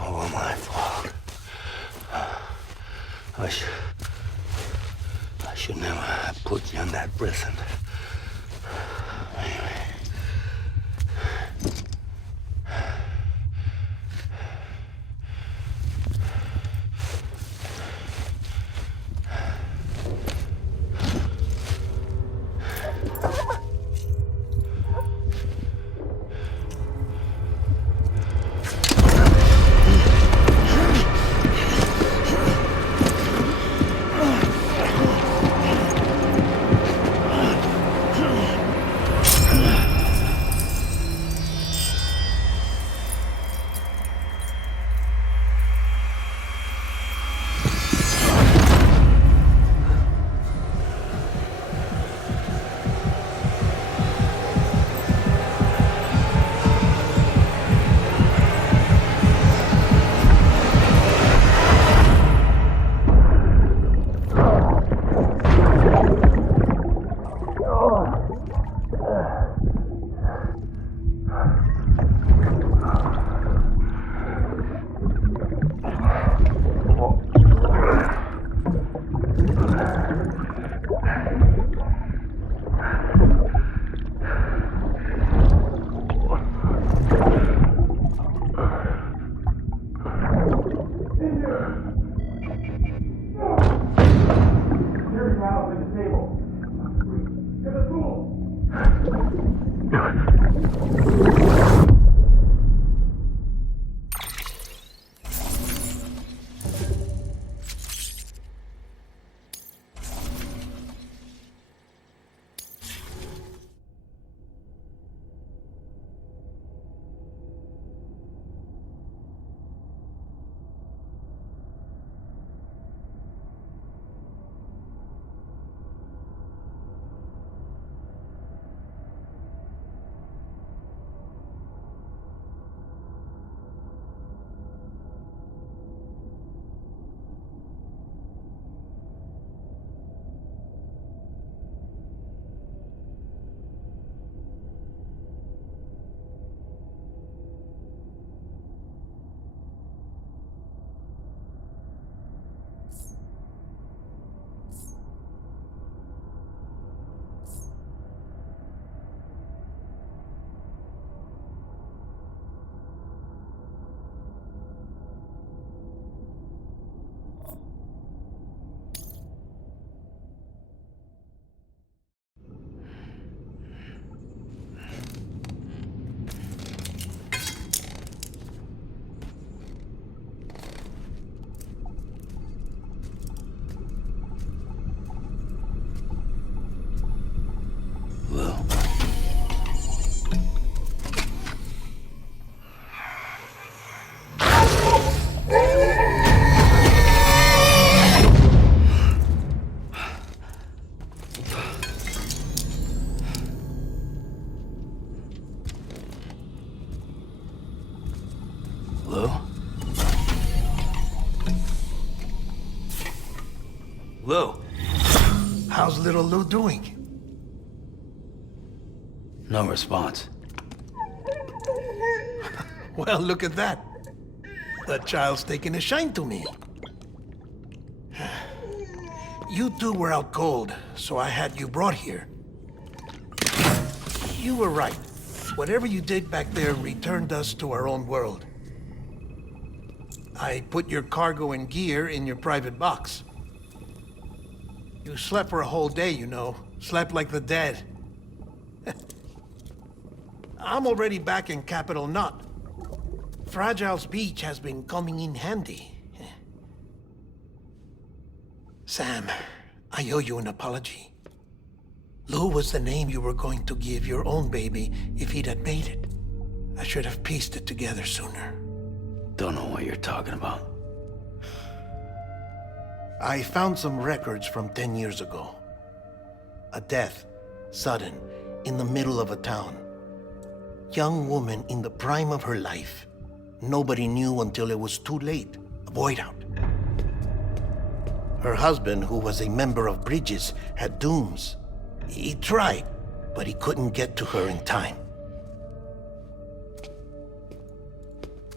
all my fault. I should never have put you in that prison. Anyway. Lou, how's little Lou doing? No response. Well, look at that. That child's taking a shine to me. You two were out cold, so I had you brought here. You were right. Whatever you did back there returned us to our own world. I put your cargo and gear in your private box. You slept for a whole day, you know. Slept like the dead. I'm already back in Capital Knot. Fragile's beach has been coming in handy. Sam, I owe you an apology. Lou was the name you were going to give your own baby if he'd had made it. I should have pieced it together sooner. Don't know what you're talking about. I found some records from 10 years ago. A death, sudden, in the middle of a town. Young woman in the prime of her life. Nobody knew until it was too late. A void out. Her husband, who was a member of Bridges, had dooms. He tried, but he couldn't get to her in time.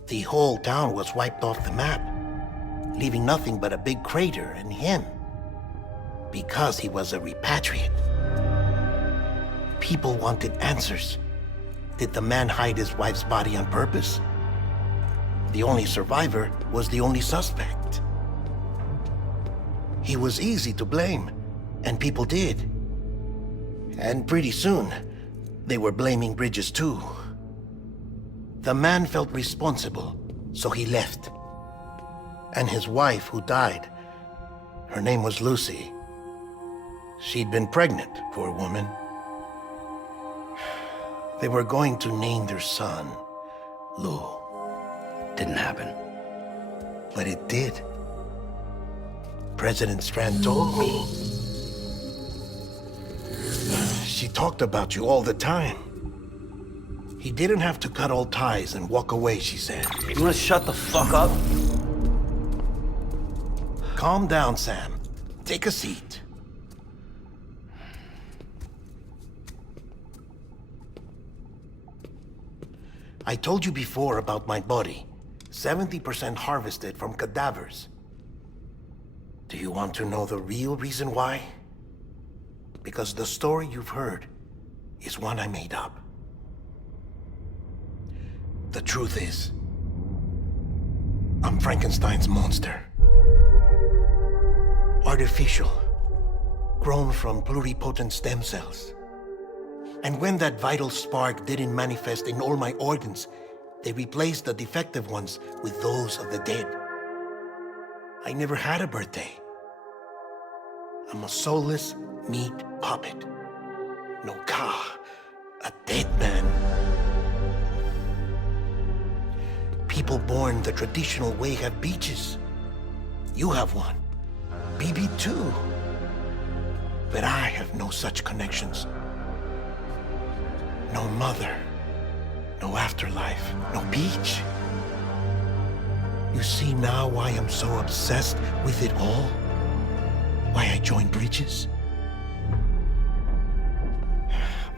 The whole town was wiped off the map, leaving nothing but a big crater and him. Because he was a repatriate. People wanted answers. Did the man hide his wife's body on purpose? The only survivor was the only suspect. He was easy to blame, and people did. And pretty soon, they were blaming Bridges too. The man felt responsible, so he left. And his wife, who died, her name was Lucy. She'd been pregnant, poor woman. They were going to name their son Lou. Didn't happen. But it did. President Strand told me. She talked about you all the time. He didn't have to cut all ties and walk away, she said. You wanna shut the fuck up? Calm down, Sam. Take a seat. I told you before about my body. 70% harvested from cadavers. Do you want to know the real reason why? Because the story you've heard is one I made up. The truth is, I'm Frankenstein's monster. Artificial, grown from pluripotent stem cells. And when that vital spark didn't manifest in all my organs, they replaced the defective ones with those of the dead. I never had a birthday. I'm a soulless meat puppet. No ka, a dead man. People born the traditional way have beaches. You have one. BB too. But I have no such connections. No mother. No afterlife. No beach. You see now why I'm so obsessed with it all? Why I joined Bridges?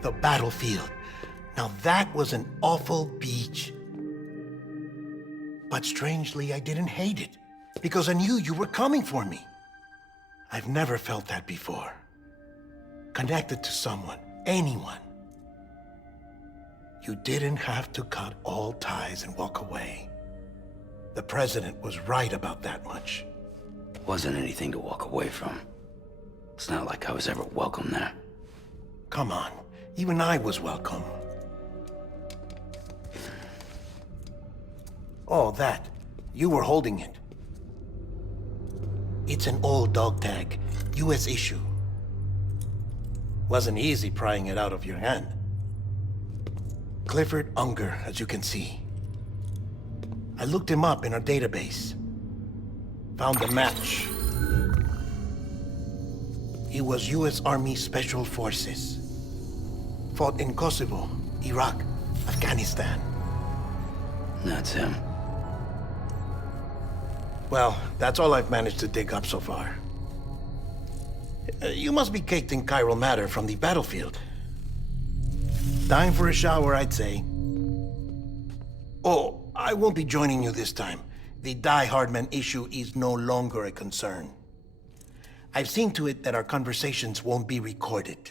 The battlefield. Now that was an awful beach. But strangely, I didn't hate it, because I knew you were coming for me. I've never felt that before. Connected to someone, anyone. You didn't have to cut all ties and walk away. The president was right about that much. Wasn't anything to walk away from. It's not like I was ever welcome there. Come on, even I was welcome. Oh, that. You were holding it. It's an old dog tag, US issue. Wasn't easy prying it out of your hand. Clifford Unger, as you can see. I looked him up in our database. Found a match. He was US Army Special Forces. Fought in Kosovo, Iraq, Afghanistan. That's him. Well, that's all I've managed to dig up so far. You must be caked in chiral matter from the battlefield. Time for a shower, I'd say. Oh, I won't be joining you this time. The Die Hardman issue is no longer a concern. I've seen to it that our conversations won't be recorded.